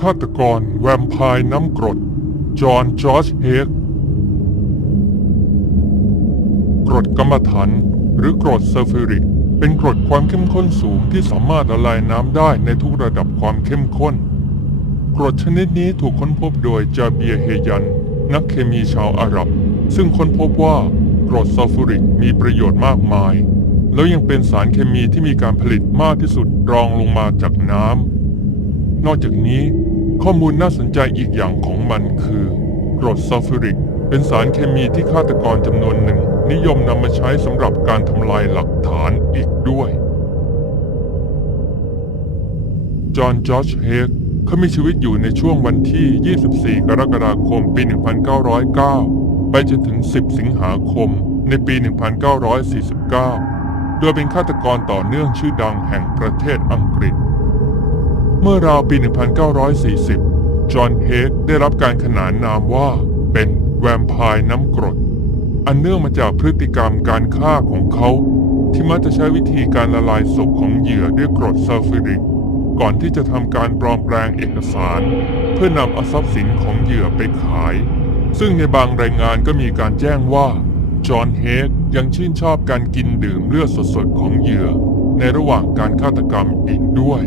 ฆาตกรแวมไพร์น้ำกรด จอห์นจอร์จเฮกกรดกรรมฐานหรือกรดเซอร์ฟิริก เป็นกรดความเข้มข้นสูงที่สามารถละลายน้ำได้ในทุกระดับความเข้มข้น กรดชนิดนี้ถูกค้นพบโดยจาเบียเฮยัน นักเคมีชาวอาหรับ ซึ่งค้นพบว่ากรดซัลฟูริกมีประโยชน์มากมาย แล้วยังเป็นสารเคมีที่มีการผลิตมากที่สุดรองลงมาจากน้ำนอกจากนี้ ข้อมูลน่าสนใจอีกอย่างของมันคือกรดซัลฟูริก เป็นสารเคมีที่ฆาตกรจำนวนหนึ่ง นิยมนำมาใช้สำหรับการทำลายหลักฐานอีกด้วย จอห์นจอร์จเฮกเขามีชีวิตอยู่ในช่วงวันที่ 24 กรกฎาคม ปี 1909 ไปจนถึง 10 สิงหาคม ในปี 1949 โดยเป็นฆาตกรต่อเนื่องชื่อดังแห่งประเทศอังกฤษ เมื่อราวปี 1940 จอห์นเฮกได้รับการขนานนามว่าเป็นแวมไพร์น้ำกรด อันเนื่องมาจากพฤติกรรมการฆ่าของเขา ที่มักจะใช้วิธีการละลายศพของเหยื่อด้วยกรดซัลฟูริก ก่อนที่จะทำการปลอมแปลงเอกสาร เพื่อนำเอาทรัพย์สินของเหยื่อไปขาย ซึ่งในบางรายงานก็มีการแจ้งว่าจอห์นเฮกยังชื่นชอบการกินดื่มเลือดสดๆของเหยื่อ ในระหว่างการฆาตกรรมอีกด้วย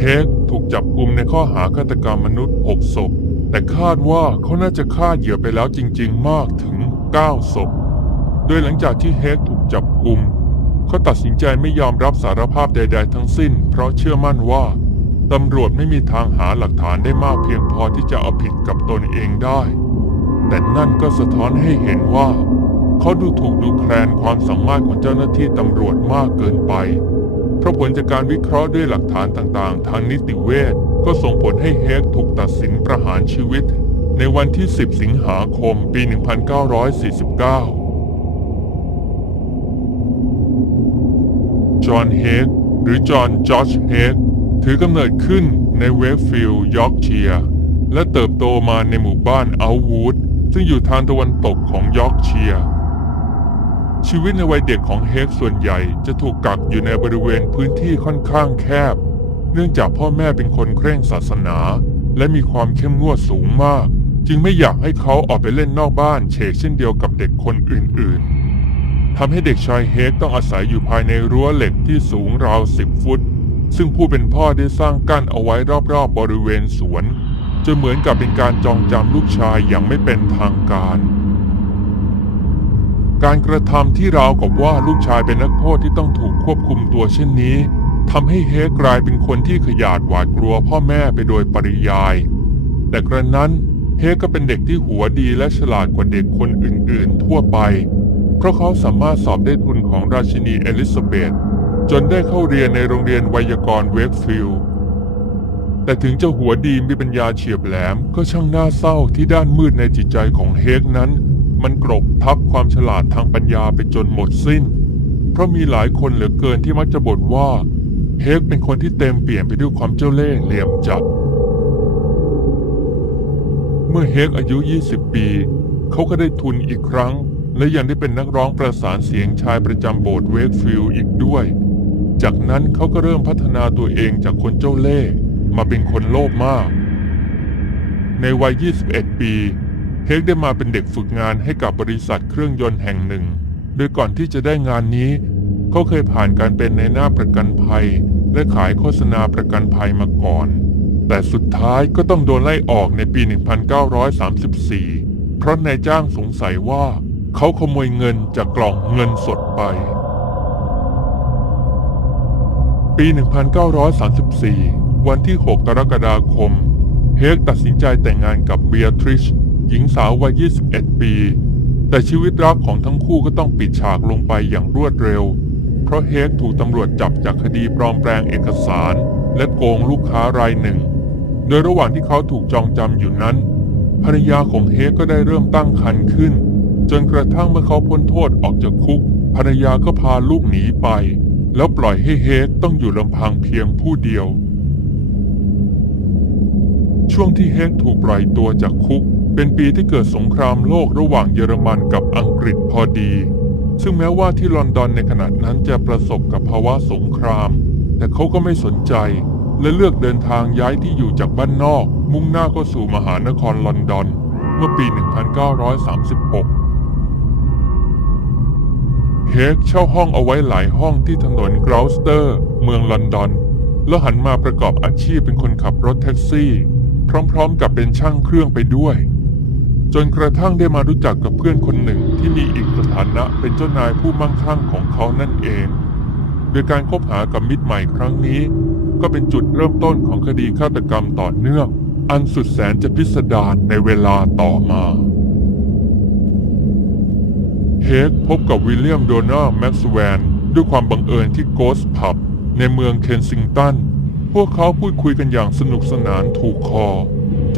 เฮกถูกจับกุมในข้อหาฆาตกรรมมนุษย์ 6 ศพ แต่คาดว่าเขาน่าจะฆ่าเหยื่อไปแล้วจริง ๆ มากถึง 9 ศพ โดยหลังจากที่เฮกถูกจับกุม เขาตัดสินใจไม่ยอมรับสารภาพใด ๆ ทั้งสิ้น เพราะเชื่อมั่นว่าตำรวจไม่มีทางหาหลักฐานได้มากเพียงพอที่จะเอาผิดกับตนเองได้ แต่นั่นก็สะท้อนให้เห็นว่า เขาดูถูกดูแคลนความสามารถของเจ้าหน้าที่ตำรวจมากเกินไป เพราะผลจากการวิเคราะห์ด้วยหลักฐานต่างๆ ทางนิติเวชก็ส่งผลให้เฮกถูกตัดสินประหารชีวิต ในวันที่ 10 สิงหาคม ปี 1949 จอห์นเฮกหรือจอห์นจอร์จเฮกถือกำเนิดขึ้นในเวฟฟิลด์ยอร์กเชียร์และเติบโตมาในหมู่บ้านอัลวูดซึ่งอยู่ทางตะวันตกของยอร์กเชียร์ ชีวิตในวัยเด็กของเฮกส่วนใหญ่จะถูกกักอยู่ในบริเวณพื้นที่ค่อนข้างแคบ เนื่องจากพ่อแม่เป็นคนเคร่งศาสนา และมีความเข้มงวดสูงมาก จึงไม่อยากให้เขาออกไปเล่นนอกบ้านเฉกเช่นเดียวกับเด็กคนอื่นๆทำให้เด็กชายเฮกต้องอาศัยอยู่ภายในรั้วเหล็กที่สูงราวสิบฟุต ซึ่งผู้เป็นพ่อได้สร้างกั้นเอาไว้รอบๆบริเวณสวนจะเหมือนกับเป็นการจองจำลูกชายอย่างไม่เป็นทางการ การกระทำที่ราวกับว่าลูกชายเป็นนักโทษที่ต้องถูกควบคุมตัวเช่นนี้ทำให้เฮกกลายเป็นคนที่ขยาดหวาดกลัวพ่อแม่ไปโดยปริยาย แต่กระนั้นเฮกก็เป็นเด็กที่หัวดีและฉลาดกว่าเด็กคนอื่นๆ ทั่วไป เพราะเขาสามารถสอบได้ทุนของราชินีเอลิซาเบธจนได้เข้าเรียนในโรงเรียนไวยากรณ์เวกฟิลด์แต่ถึงจะหัวดีมีปัญญาเฉียบแหลมก็ช่างน่าเศร้าที่ด้านมืดในจิตใจของเฮกนั้น มันกรบทับความฉลาดทางปัญญาไปจนหมดสิ้น เพราะมีหลายคนเหลือเกินที่มักจะบ่นว่า เฮกเป็นคนที่เต็มเปี่ยมไปด้วยความเจ้าเล่ห์เหลี่ยมจัดเมื่อเฮกอายุ 20 ปี เขาก็ได้ทุนอีกครั้ง และยังได้เป็นนักร้องประสานเสียงชายประจำโบสถ์เวกฟิลด์อีกด้วย จากนั้นเขาก็เริ่มพัฒนาตัวเองจากคนเจ้าเล่ห์มาเป็นคนโลภมาก ในวัย 21 ปี เฮกได้มาเป็นเด็กฝึกงานให้กับบริษัทเครื่องยนต์แห่งหนึ่ง โดยก่อนที่จะได้งานนี้ เขาเคยผ่านการเป็นในหน้าประกันภัย และขายโฆษณาประกันภัยมาก่อน แต่สุดท้ายก็ต้องโดนไล่ออกในปี 1934 เพราะนายจ้างสงสัยว่า เขาขโมยเงินจากกล่องเงินสดไป ปี 1934 วันที่ 6 กรกฎาคม เฮกตัดสินใจแต่งงานกับเบียทริช หญิงสาววัย 21 ปี แต่ชีวิตรักของทั้งคู่ก็ต้องปิดฉากลงไปอย่างรวดเร็ว เพราะเฮกถูกตำรวจจับจากคดีปลอมแปลงเอกสาร และโกงลูกค้ารายหนึ่ง โดยระหว่างที่เขาถูกจองจำอยู่นั้น ภรรยาของเฮกก็ได้เริ่มตั้งครรภ์ขึ้น จนกระทั่งเมื่อเขาพ้นโทษออกจากคุก ภรรยาก็พาลูกหนีไป แล้วปล่อยให้เฮกต้องอยู่ลำพังเพียงผู้เดียวช่วงที่เฮกถูกปล่อยตัวจากคุก เป็นปีที่เกิดสงครามโลกระหว่างเยอรมันกับอังกฤษพอดี ซึ่งแม้ว่าที่ลอนดอนในขณะนั้นจะประสบกับภาวะสงคราม แต่เขาก็ไม่สนใจ และเลือกเดินทางย้ายที่อยู่จากบ้านนอก มุ่งหน้าเข้าสู่มหานครลอนดอน เมื่อปี 1936 เฮกเช่าห้องเอาไว้หลายห้องที่ถนนกราวสเตอร์ เมืองลอนดอน แล้วหันมาประกอบอาชีพเป็นคนขับรถแท็กซี่ พร้อมๆกับเป็นช่างเครื่องไปด้วย จนกระทั่งได้มารู้จักกับเพื่อนคนหนึ่งที่มีอีกสถานะเป็นเจ้านายผู้มั่งคั่งของเขานั่นเอง โดยการคบหากับมิตรใหม่ครั้งนี้ ก็เป็นจุดเริ่มต้นของคดีฆาตกรรมต่อเนื่อง อันสุดแสนจะพิสดารในเวลาต่อมาเฮกพบกับวิลเลียมโดนัลแม็กซ์แวนด้วยความบังเอิญที่โกสพับในเมืองเคนซิงตัน พวกเขาพูดคุยกันอย่างสนุกสนานถูกคอ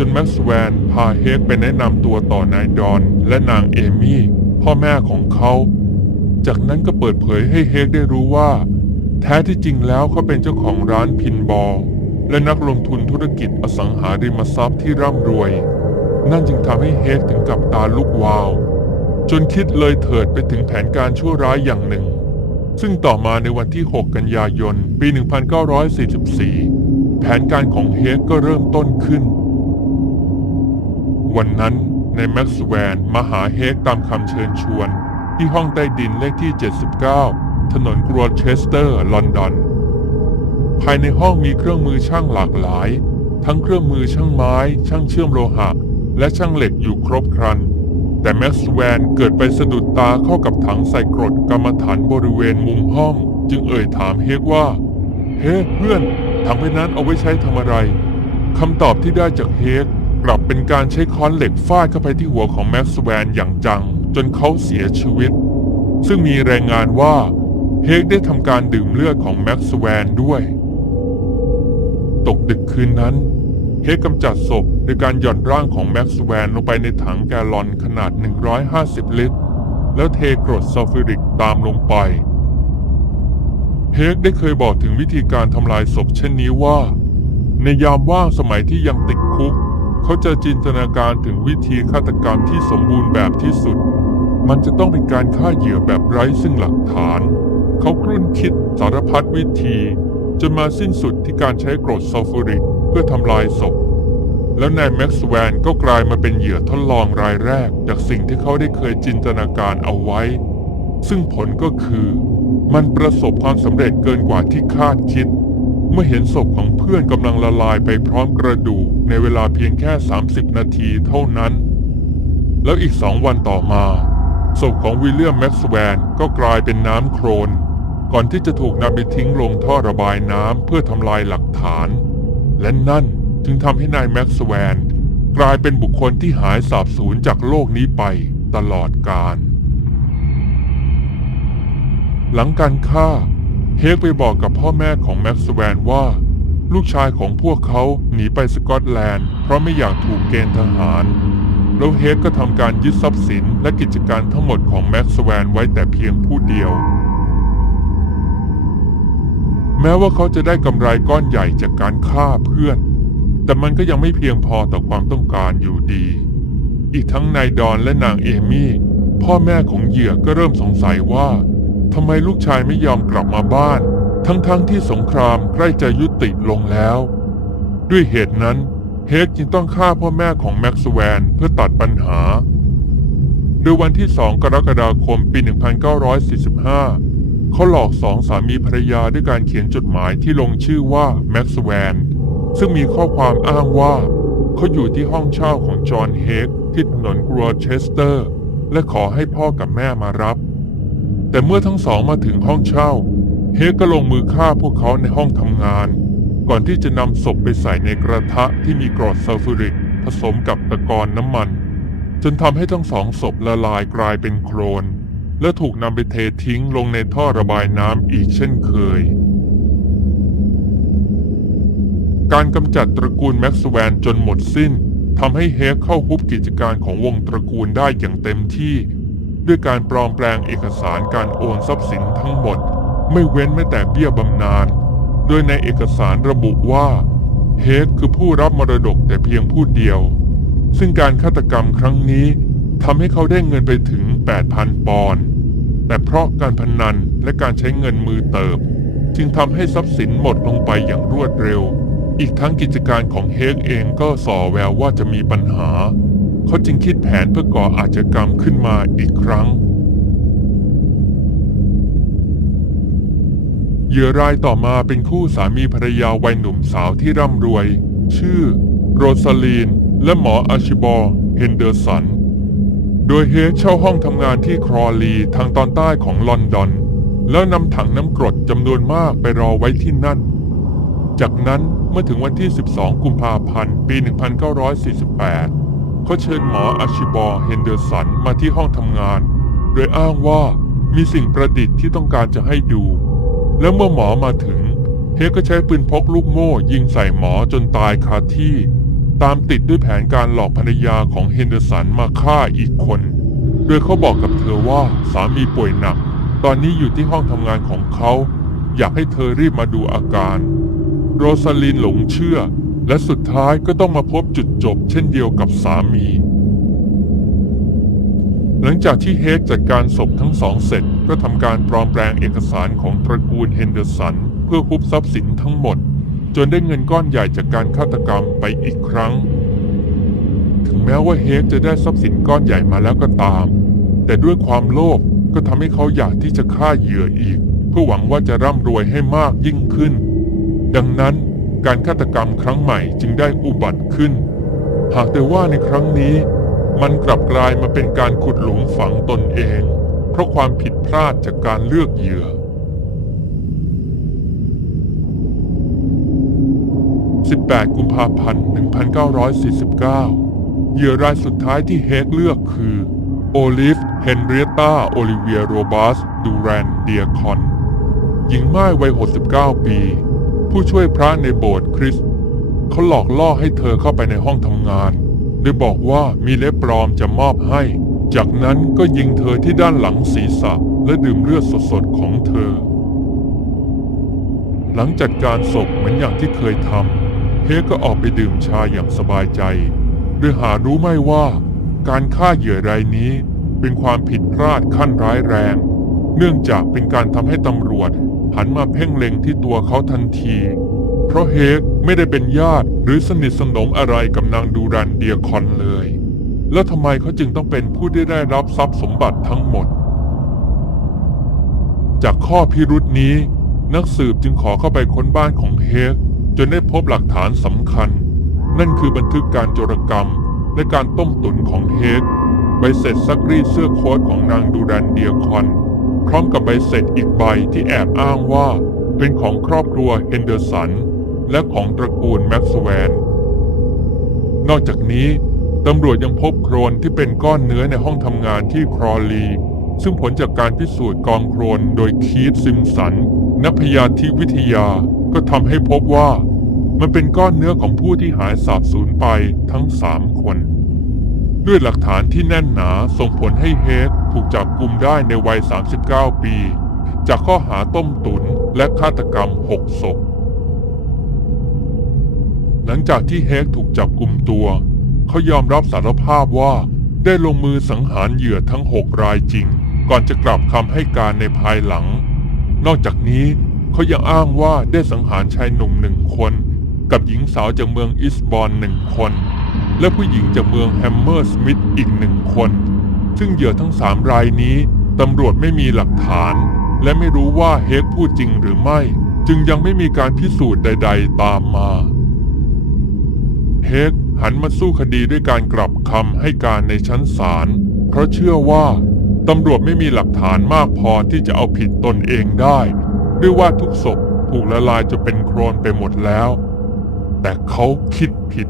จนแม็กซ์แวนพาเฮกไปแนะนำตัวต่อนายดอนและนางเอมี่ พ่อแม่ของเขา จากนั้นก็เปิดเผยให้เฮกได้รู้ว่า แท้ที่จริงแล้วเขาเป็นเจ้าของร้านพินบอลและนักลงทุนธุรกิจอสังหาริมทรัพย์ที่ร่ำรวย นั่นจึงทำให้เฮกถึงกับตาลุกวาว จนคิดเลยเถิดไปถึงแผนการชั่วร้ายอย่างหนึ่ง ซึ่งต่อมาในวันที่ 6 กันยายน ปี 1944 แผนการของเฮกก็เริ่มต้นขึ้น วันนั้นในแม็กซ์แวนมาหาเฮกตามคำเชิญชวน ที่ห้องใต้ดินเลขที่ 79 ถนนกรวเชสเตอร์ ลอนดอน ภายในห้องมีเครื่องมือช่างหลากหลาย ทั้งเครื่องมือช่างไม้ ช่างเชื่อมโลหะ และช่างเหล็กอยู่ครบครัน แต่แม็กซ์แวนเกิดไปสะดุดตาเข้ากับถังใส่กรดกรรมฐานบริเวณมุมห้อง จึงเอ่ยถามเฮกว่า เฮ้เพื่อนถังใบนั้นเอาไว้ใช้ทำอะไรคำตอบที่ได้จากเฮก กลับเป็นการใช้ค้อนเหล็กฟาดเข้าไปที่หัวของแม็กซ์แวนอย่างจัง จนเขาเสียชีวิต ซึ่งมีรายงานว่าเฮกได้ทำการดื่มเลือดของแม็กซ์แวนด้วย ตกดึกคืนนั้น เฮกกำจัดศพโดยการหย่อนร่างของแม็กซ์แวนลงไปในถังแกลลอนขนาด 150 ลิตร แล้วเทกรดซัลฟูริกตามลงไป เฮกได้เคยบอกถึงวิธีการทำลายศพเช่นนี้ว่า ในยามว่างสมัยที่ยังติดคุก เขาจะจินตนาการถึงวิธีฆาตกรรมที่สมบูรณ์แบบที่สุด มันจะต้องเป็นการฆ่าเหยื่อแบบไร้ซึ่งหลักฐาน เขาครุ่นคิดสารพัดวิธี จนมาสิ้นสุดที่การใช้กรดซัลฟูริกเพื่อทำลายศพ แล้วนายแม็กซ์แวนก็กลายมาเป็นเหยื่อทดลองรายแรก จากสิ่งที่เขาได้เคยจินตนาการเอาไว้ ซึ่งผลก็คือ มันประสบความสำเร็จเกินกว่าที่คาดคิด เมื่อเห็นศพของเพื่อนกำลังละลายไปพร้อมกระดูกในเวลาเพียงแค่ 30 นาทีเท่านั้น แล้วอีกสองวันต่อมาศพของวิลเลียมแม็กซ์แวนก็กลายเป็นน้ำโครนก่อนที่จะถูกนำไปทิ้งลงท่อระบายน้ำเพื่อทำลายหลักฐาน และนั่นจึงทำให้นายแม็กซ์แวนกลายเป็นบุคคลที่หายสาบสูญจากโลกนี้ไปตลอดกาลหลังการฆ่า เฮกไปบอกกับพ่อแม่ของแม็กซ์แวนว่า ลูกชายของพวกเขาหนีไปสกอตแลนด์ เพราะไม่อยากถูกเกณฑ์ทหาร แล้วเฮกก็ทำการยึดทรัพย์สินและกิจการทั้งหมดของแม็กซ์แวนไว้แต่เพียงผู้เดียว แม้ว่าเขาจะได้กำไรก้อนใหญ่จากการฆ่าเพื่อน แต่มันก็ยังไม่เพียงพอต่อความต้องการอยู่ดี อีกทั้งนายดอนและนางเอมี่พ่อแม่ของเหยื่อก็เริ่มสงสัยว่า ทำไมลูกชายไม่ยอมกลับมาบ้าน ทั้งๆทที่สงครามใกล้จะยุติลงแล้ว ด้วยเหตุนั้นเฮกจึงต้องฆ่าพ่อแม่ของแม็กซ์แวนเพื่อตัดปัญหา โดยวันที่ 2 กรกฎาคมปี 1945 เขาหลอกสองสามีภรรยาด้วยการเขียนจดหมายที่ลงชื่อว่าแม็กซ์แวนซึ่งมีข้อความอ้างว่า เขาอยู่ที่ห้องเช่าของจอห์นเฮกที่ถนนกรวเชสเตอร์ และขอให้พ่อกับแม่มารับ แต่เมื่อทั้งสองมาถึงห้องเช่า เฮกก็ลงมือฆ่าพวกเขาในห้องทำงาน ก่อนที่จะนำศพไปใส่ในกระทะที่มีกรดซัลฟูริก ผสมกับตะกอนน้ำมัน จนทำให้ทั้งสองศพละลายกลายเป็นโคลนและถูกนำไปเททิ้งลงในท่อระบายน้ำอีกเช่นเคย การกำจัดตระกูลแม็กซ์แวนจนหมดสิ้นทำให้เฮกเข้าฮุบกิจการของวงตระกูลได้อย่างเต็มที่ ด้วยการปลอมแปลงเอกสารการโอนทรัพย์สินทั้งหมด ไม่เว้นแม้แต่เบี้ยบำนาญ โดยในเอกสารระบุว่าเฮกคือผู้รับมรดกแต่เพียงผู้เดียว ซึ่งการฆาตกรรมครั้งนี้ทำให้เขาได้เงินไปถึง 8,000 ปอนด์แต่เพราะการพนันและการใช้เงินมือเติบ จึงทำให้ทรัพย์สินหมดลงไปอย่างรวดเร็ว อีกทั้งกิจการของเฮกเองก็ส่อแววว่าจะมีปัญหา เขาจึงคิดแผนเพื่อก่ออาชญากรรมขึ้นมาอีกครั้ง เหยื่อรายต่อมาเป็นคู่สามีภรรยาวัยหนุ่มสาวที่ร่ำรวย ชื่อ โรซาลีน และหมออาชิบอร์เฮนเดอร์สัน โดยเฮกเช่าห้องทำงานที่ครอลีทางตอนใต้ของลอนดอน แล้วนำถังน้ำกรดจำนวนมากไปรอไว้ที่นั่น จากนั้นเมื่อถึงวันที่ 12 กุมภาพันธ์ ปี 1948 เขาเชิญหมออาชิบอร์เฮนเดอร์สันมาที่ห้องทำงาน โดยอ้างว่ามีสิ่งประดิษฐ์ที่ต้องการจะให้ดู แล้วเมื่อหมอมาถึง เฮกก็ใช้ปืนพกลูกโม่ยิงใส่หมอจนตายคาที่ ตามติดด้วยแผนการหลอกภรรยาของเฮนเดอร์สันมาฆ่าอีกคน โดยเขาบอกกับเธอว่าสามีป่วยหนัก ตอนนี้อยู่ที่ห้องทำงานของเขา อยากให้เธอรีบมาดูอาการ โรซาลินหลงเชื่อ และสุดท้ายก็ต้องมาพบจุดจบเช่นเดียวกับสามี หลังจากที่เฮกจัดการศพทั้งสองเสร็จก็ทำการปลอมแปลงเอกสารของตระกูลเฮนเดอร์สัน เพื่อคุบทรัพย์สินทั้งหมด จนได้เงินก้อนใหญ่จากการฆาตกรรมไปอีกครั้ง ถึงแม้ว่าเฮกจะได้ทรัพย์สินก้อนใหญ่มาแล้วก็ตาม แต่ด้วยความโลภก็ทำให้เขาอยากที่จะฆ่าเหยื่ออีก เพื่อหวังว่าจะร่ำรวยให้มากยิ่งขึ้น ดังนั้น การฆาตกรรมครั้งใหม่จึงได้อุบัติขึ้น หากแต่ว่าในครั้งนี้ มันกลับกลายมาเป็นการขุดหลุมฝังตนเอง เพราะความผิดพลาดจากการเลือกเหยื่อ 18 กุมภาพันธ์ 1949 เหยื่อรายสุดท้ายที่เฮกเลือกคือ โอลิฟ เฮนเรียตาโอลิเวียโรบัส ดูแรน เดียคอน หญิงม่ายวัย 69 ปี ผู้ช่วยพระในโบสถ์คริสต์เขาหลอกล่อให้เธอเข้าไปในห้องทำงาน โดยบอกว่ามีเล็บปลอมจะมอบให้ จากนั้นก็ยิงเธอที่ด้านหลังศีรษะและดื่มเลือดสดๆของเธอ หลังจัดการศพเหมือนอย่างที่เคยทำเฮกก็ออกไปดื่มชาอย่างสบายใจโดยหารู้ไม่ว่า การฆ่าเหยื่อรายนี้เป็นความผิดพลาดขั้นร้ายแรง เนื่องจากเป็นการทำให้ตำรวจ หันมาเพ่งเล็งที่ตัวเขาทันที เพราะเฮกไม่ได้เป็นญาติหรือสนิทสนมอะไรกับนางดูรันเดียคอนเลย แล้วทำไมเขาจึงต้องเป็นผู้ที่ได้รับทรัพย์สมบัติทั้งหมด จากข้อพิรุษนี้ นักสืบจึงขอเข้าไปค้นบ้านของเฮกจนได้พบหลักฐานสำคัญ นั่นคือบันทึกการโจรกรรมและการต้มตุ๋นของเฮกใบเสร็จซักรีดเสื้อโค้ทของนางดูรันเดียคอน พร้อมกับใบเสร็จอีกใบที่แอบอ้างว่า เป็นของครอบครัวเฮนเดอร์สัน และของตระกูลแม็กซ์แวน นอกจากนี้ตำรวจยังพบโครนที่เป็นก้อนเนื้อในห้องทำงานที่ครอลี ซึ่งผลจากการพิสูจน์กองโครนโดยคีธซิมสัน นักพยาธิวิทยาก็ทำให้พบว่า มันเป็นก้อนเนื้อของผู้ที่หายสาบสูญไปทั้งสามคน ด้วยหลักฐานที่แน่นหนาส่งผลให้เฮกถูกจับกลุมได้ในวัย 39 ปี จากข้อหาต้มตุนและฆาตกรรม 6 ศพ หลังจากที่เฮกถูกจับกลุมตัว เขายอมรับสารภาพว่าได้ลงมือสังหารเหยื่อทั้ง 6 รายจริง ก่อนจะกลับคำให้การในภายหลัง นอกจากนี้เขายังอ้างว่าได้สังหารชายหนุ่มหนึ่งคน กับหญิงสาวจากเมืองอิสบอนหนึ่งคน และผู้หญิงจากเมืองแฮมเมอร์สมิธอีกหนึ่งคน ซึ่งเหยื่อทั้งสามรายนี้ตำรวจไม่มีหลักฐาน และไม่รู้ว่าเฮกพูดจริงหรือไม่ จึงยังไม่มีการพิสูจน์ใด ๆ ตามมาเฮกหันมาสู้คดีด้วยการกลับคำให้การในชั้นศาลเพราะเชื่อว่าตำรวจไม่มีหลักฐานมากพอที่จะเอาผิดตนเองได้ ด้วยว่าทุกศพถูกละลายจนเป็นโครนไปหมดแล้ว แต่เขาคิดผิด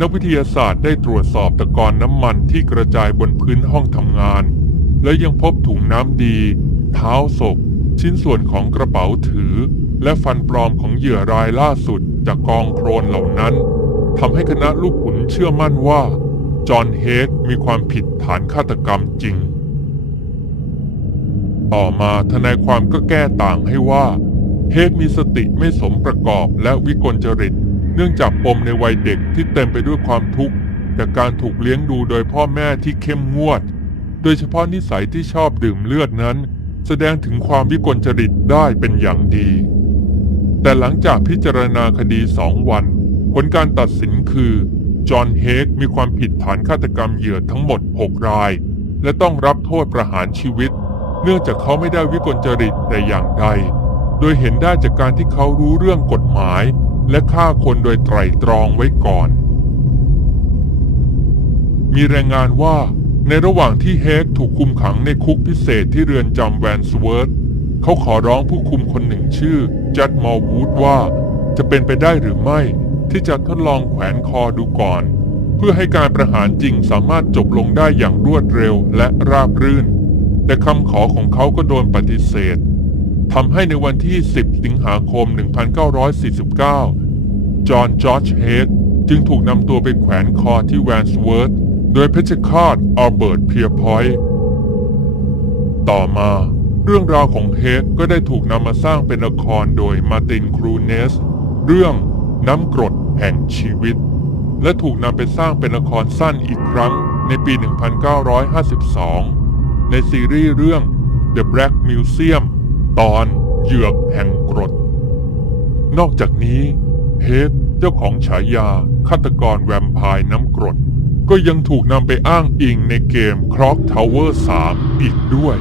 นักวิทยาศาสตร์ได้ตรวจสอบตะกอนน้ำมันที่กระจายบนพื้นห้องทำงาน และยังพบถุงน้ำดี เท้าศพ ชิ้นส่วนของกระเป๋าถือ และฟันปลอมของเหยื่อรายล่าสุดจากกองโครนเหล่านั้นทำให้คณะลูกขุนเชื่อมั่นว่า จอห์นเฮกมีความผิดฐานฆาตกรรมจริง ต่อมาทนายความก็แก้ต่างให้ว่า เฮกมีสติไม่สมประกอบและวิกลจริต เนื่องจากปมในวัยเด็กที่เต็มไปด้วยความทุกข์จากการถูกเลี้ยงดูโดยพ่อแม่ที่เข้มงวด โดยเฉพาะนิสัยที่ชอบดื่มเลือดนั้น แสดงถึงความวิกลจริตได้เป็นอย่างดี แต่หลังจากพิจารณาคดีสองวัน ผลการตัดสินคือ จอห์นเฮกมีความผิดฐานฆาตกรรมเหยื่อทั้งหมด 6 ราย และต้องรับโทษประหารชีวิต เนื่องจากเขาไม่ได้วิกลจริตแต่อย่างใด โดยเห็นได้จากการที่เขารู้เรื่องกฎหมาย และฆ่าคนโดยไตร่ตรองไว้ก่อน มีรายงานว่าในระหว่างที่เฮกถูกคุมขังในคุกพิเศษที่เรือนจำแวนสเวิร์ธเขาขอร้องผู้คุมคนหนึ่งชื่อจัดมอลวูดว่าจะเป็นไปได้หรือไม่ที่จะทดลองแขวนคอดูก่อน เพื่อให้การประหารจริงสามารถจบลงได้อย่างรวดเร็วและราบรื่น แต่คำขอของเขาก็โดนปฏิเสธ ทำให้ในวันที่ 10 สิงหาคม 1949 จอห์นจอร์จเฮดจึงถูกนำตัวไปแขวนคอที่แวนสเวิร์ธโดยเพชฌฆาตอัลเบิร์ตเพียร์พอยต์ต่อมา เรื่องราวของเฮดก็ได้ถูกนำมาสร้างเป็นละครโดยมาตินครูเนส เรื่องน้ำกรดแห่งชีวิต และถูกนำไปสร้างเป็นละครสั้นอีกครั้งในปี 1952 ในซีรีส์เรื่อง The Black Museum ตอนเหยือกแห่งกรด นอกจากนี้เฮดเจ้าของฉายาฆาตกรแวมไพร์น้ำกรด ก็ยังถูกนำไปอ้างอิงในเกม Clock Tower 3 อีกด้วย